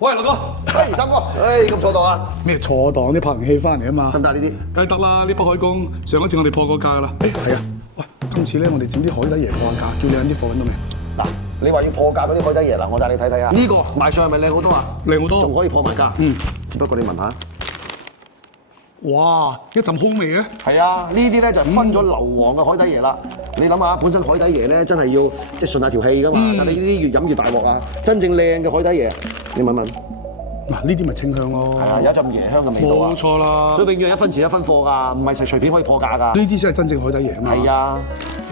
喂，六哥，三哥，咁坐到啊？咩錯檔啲拍完戲翻嚟啊嘛？得唔得呢啲？梗係得啦，呢筆海工上一次我哋破過價噶啦。係啊，喂，今次咧我哋整啲海底爺破下價，叫你揾啲貨揾到未？嗱，你話要破價嗰啲海底爺嗱，我帶你睇睇啊。呢個賣相係咪靚好多啊？靚好多，仲可以破埋價。嗯，只不過你聞下。哇，一陣好味嘅。係啊，呢啲咧就分咗硫磺嘅海底爺啦。你諗下，本身海底爺咧真係要即係順下條氣噶嘛。但係呢啲越飲越大鑊啊！真正靚嘅海底爺，你聞聞。嗱，呢啲咪清香咯。係啊，有一陣椰香嘅味道啊。冇錯啦。所以永遠一分錢一分貨㗎，唔係隨便可以破價㗎。呢啲先係真正海底爺啊嘛。係啊。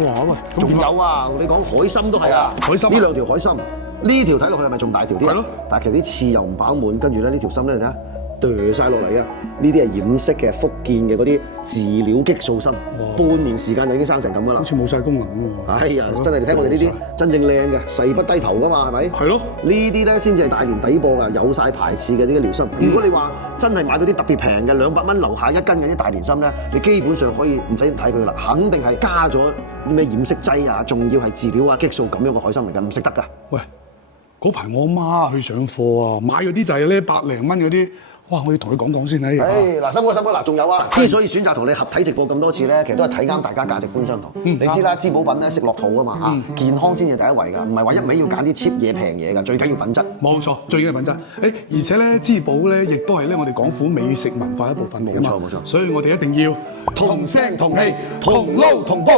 哇喂，仲有啊！你講海參都係啊，海參呢兩條海參，呢條睇落去係咪仲大條啲啊？係咯。但係其實啲刺又唔飽滿，跟住咧呢條參咧，你睇下墮晒落嚟啊！呢啲係染色嘅福建嘅嗰啲飼料激素參，半年時間就已經生成咁㗎啦。好似冇晒功能喎。哎呀，真係你睇我哋呢啲真正靚嘅，誓不低頭㗎嘛，係咪？係咯。呢啲咧先至係大連底貨㗎，有晒排翅嘅呢啲遼參。如果你話真係買到啲特別平嘅200蚊樓下一斤嘅啲大連參咧，你基本上可以唔使睇佢啦，肯定係加咗啲咩染色劑啊，仲要係飼料啊、激素咁樣嘅海參嚟㗎，唔食得㗎。喂，嗰排我阿媽去上課啊，買嗰啲就係咧100零蚊嗰啲。哇！我要同佢講講先睇。嗱，森哥，嗱，仲有啊！之所以選擇同你合體直播咁多次咧，其實都係睇啱大家價值觀相同。你知啦，滋補品咧食落肚啊嘛嚇，健康先至第一位㗎，唔係話一味要揀啲 cheap 嘢平嘢㗎，最緊要品質。冇錯，最緊要品質。而且咧，滋補咧亦都係咧我哋廣府美食文化一部分嚟㗎嘛。冇錯，所以我哋一定要同聲同氣，同撈同煲。